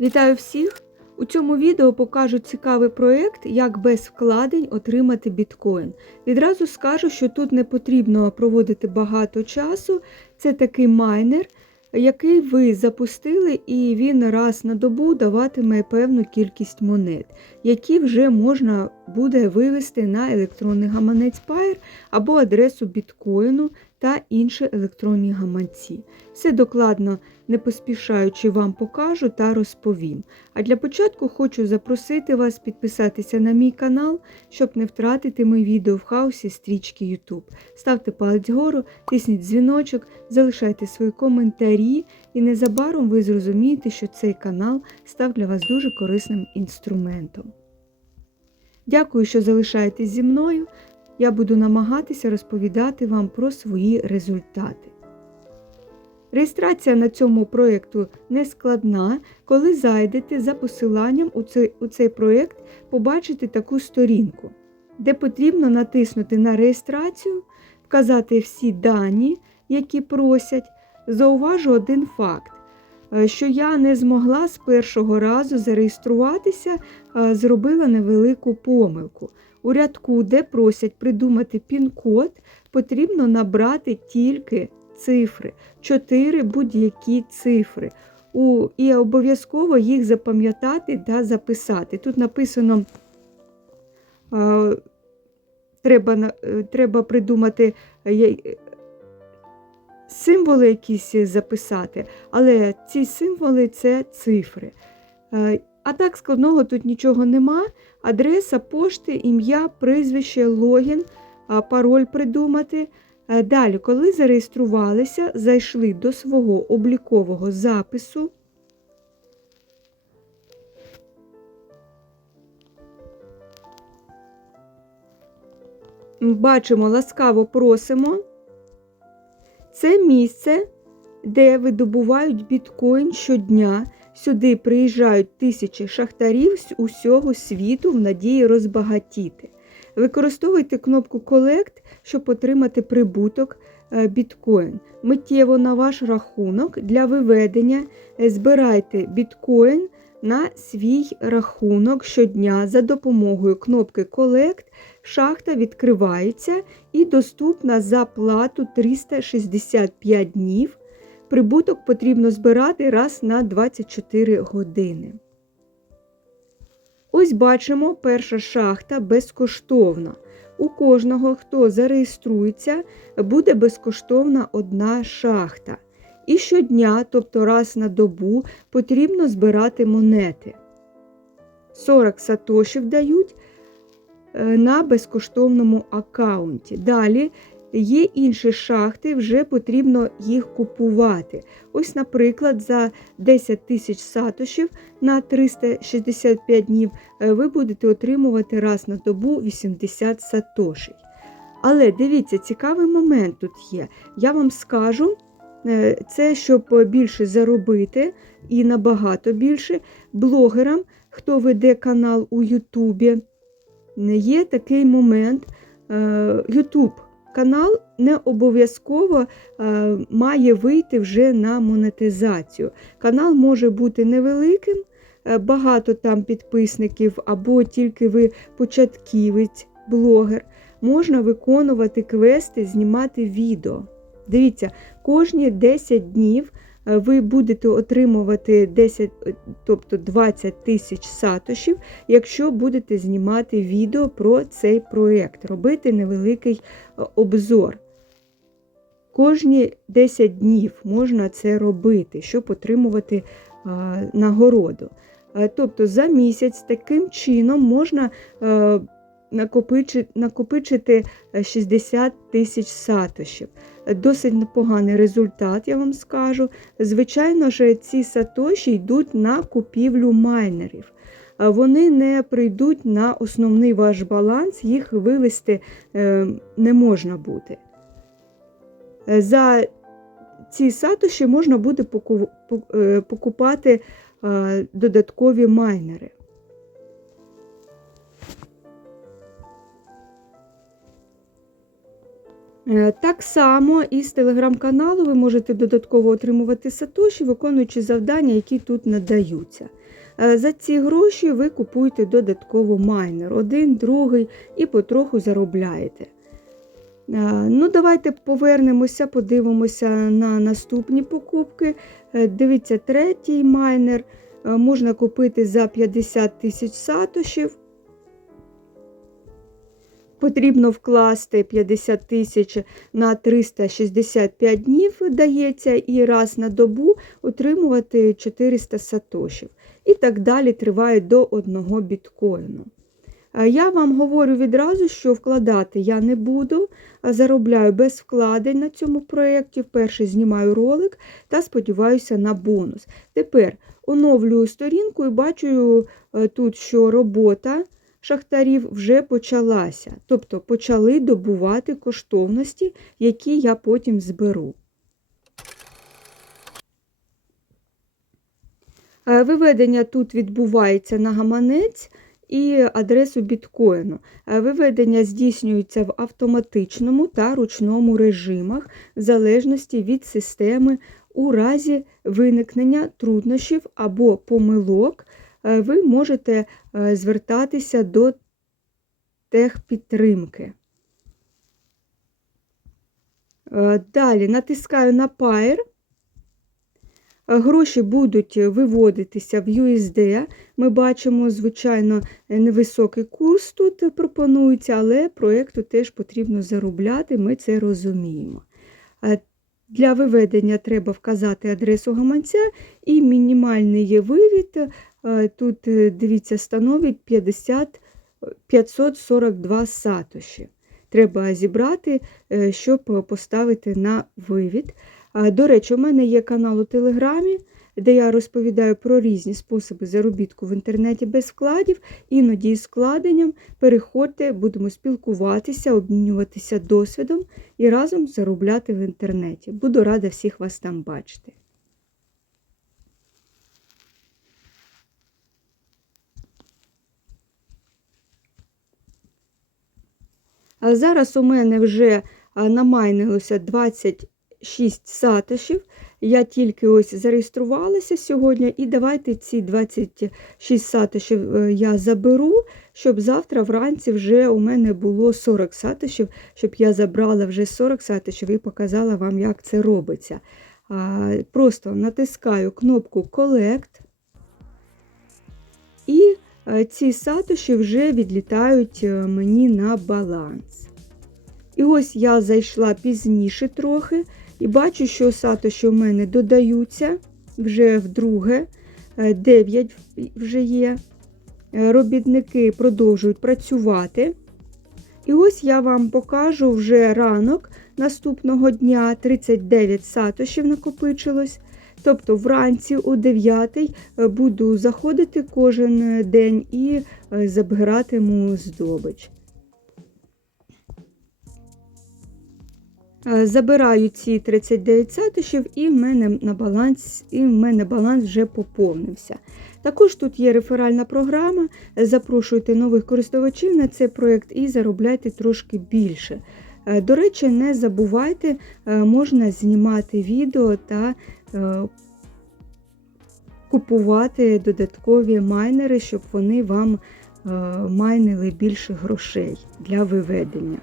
Вітаю всіх! У цьому відео покажу цікавий проєкт, як без вкладень отримати біткоін. Відразу скажу, що тут не потрібно проводити багато часу. Це такий майнер, який ви запустили, і він раз на добу даватиме певну кількість монет, які вже можна буде вивести на електронний гаманець Pair або адресу біткоїну та інші електронні гаманці. Все докладно, не поспішаючи вам покажу та розповім. А для початку хочу запросити вас підписатися на мій канал, щоб не втратити мої відео в хаосі стрічки YouTube. Ставте палець вгору, тисніть дзвіночок, залишайте свої коментарі, і незабаром ви зрозумієте, що цей канал став для вас дуже корисним інструментом. Дякую, що залишаєтесь зі мною. Я буду намагатися розповідати вам про свої результати. Реєстрація на цьому проєкту не складна. Коли зайдете за посиланням у цей, у цей проєкт, побачите таку сторінку, де потрібно натиснути на реєстрацію, вказати всі дані, які просять. Зауважу один факт, е, що я не змогла з першого разу зареєструватися, зробила невелику помилку. У рядку, де просять придумати пін-код, потрібно набрати тільки цифри, 4 будь-які цифри. У, І обов'язково їх запам'ятати та записати. Тут написано, е, треба, е, треба придумати е, символи якісь записати, але ці символи це цифри. Е, А так складного тут нічого нема. Адреса пошти, ім'я, прізвище, логін, пароль придумати. Е, Далі, коли зареєструвалися, зайшли до свого облікового запису. Бачимо, ласкаво просимо. Це місце, де видобувають біткоін щодня. Сюди приїжджають тисячі шахтарів з усього світу в надії розбагатіти. Використовуйте кнопку Collect, щоб отримати прибуток е, біткоін. Миттєво на ваш рахунок для виведення е, збирайте біткоін на свій рахунок щодня за допомогою кнопки Collect. Шахта відкривається і доступна за плату 365 днів. Прибуток потрібно збирати раз на 24 години. Ось бачимо, перша шахта безкоштовна. У кожного, хто зареєструється, буде безкоштовна одна шахта. І щодня, тобто раз на добу, потрібно збирати монети. 40 сатошів дають е, на безкоштовному аккаунті. Далі є інші шахти, вже потрібно їх купувати. Ось, наприклад, за 10 тисяч сатошів на 365 днів е, ви будете отримувати раз на добу 80 сатошей. Але дивіться, цікавий момент тут є. Я вам скажу, е, це щоб більше заробити і набагато більше блогерам, хто веде канал у Ютубі. Є такий момент. Ютуб канал не обов'язково е, має вийти вже на монетизацію. Канал може бути невеликим, е, багато там підписників, або тільки ви початківець, блогер. Можна виконувати квести, знімати відео. Дивіться, кожні 10 днів ви будете отримувати 10, е, тобто 20 тисяч сатошів, якщо будете знімати відео про цей проєкт, робити невеликий е, обзор. Кожні 10 днів можна це робити, щоб отримувати нагороду. Тобто за місяць таким чином можна накопичити 60 тисяч сатошів. Досить непоганий результат, я вам скажу. Звичайно ж, ці сатоші йдуть на купівлю майнерів. Вони не прийдуть на основний ваш баланс, їх вивести е, не можна буде. Е, За ці сатоші можна буде е, покупати додаткові майнери. Так само із телеграм-каналу ви можете додатково отримувати сатоші, виконуючи завдання, які тут надаються. Е, За ці гроші ви купуєте додатково майнер, один, другий і потроху заробляєте. Е, Ну, Давайте повернемося, подивимося на наступні покупки. Е, Дивіться, третій майнер е, можна купити за 50 тисяч сатошів. Потрібно вкласти 50 тисяч на 365 днів, дається, і раз на добу отримувати 400 сатошів. І так далі триває до одного біткоїну. Я вам говорю відразу, що вкладати я не буду, заробляю без вкладень на цьому проєкті. Вперше знімаю ролик та сподіваюся на бонус. Тепер оновлюю сторінку і бачу е, тут, що робота шахтарів вже почалася. Тобто почали добувати коштовності, які я потім зберу. Е, Виведення тут відбувається на гаманець і адресу біткоїну. Е, Виведення здійснюється в автоматичному та ручному режимах в залежності від системи у разі виникнення труднощів або помилок. Е, Ви можете е, звертатися до техпідтримки. Е, Далі натискаю на Pair. Гроші будуть виводитися в USD. Ми бачимо, звичайно, невисокий курс тут пропонується, але проєкту теж потрібно заробляти, ми це розуміємо. Для виведення треба вказати адресу гаманця і мінімальний вивід. е, Тут, е, дивіться, становить 50, 542 сатоші. Треба зібрати, е, щоб поставити на вивід. До речі, у мене є канал у Телеграмі, де я розповідаю про різні способи заробітку в інтернеті без вкладів, іноді з складенням. Переходьте, будемо спілкуватися, обмінюватися досвідом і разом заробляти в інтернеті. Буду рада всіх вас там бачити. А зараз у мене вже намайнилося 20 Шість сатишів. Я тільки ось зареєструвалася сьогодні, і давайте ці 26 сатишів е, я заберу, щоб завтра вранці вже у мене було 40 сатишів, щоб я забрала вже 40 сатишів і показала вам, як це робиться. Просто натискаю кнопку Collect, і е, ці сатиші вже відлітають е, мені на баланс. І ось я зайшла пізніше трохи і бачу, що сатоші у мене додаються вже вдруге, 9 вже є. Е, Робітники продовжують працювати. І ось я вам покажу вже ранок наступного дня 39 сатошів накопичилось. Тобто вранці о 9 буду заходити кожен день і е, забиратиму здобич. Забираю ці 39 сатишів, і в мене на баланс, і в мене баланс вже поповнився. Також тут є реферальна програма. Запрошуйте нових користувачів на цей проєкт і заробляйте трошки більше. Е, До речі, не забувайте, е, можна знімати відео та е, купувати додаткові майнери, щоб вони вам е, майнили більше грошей для виведення.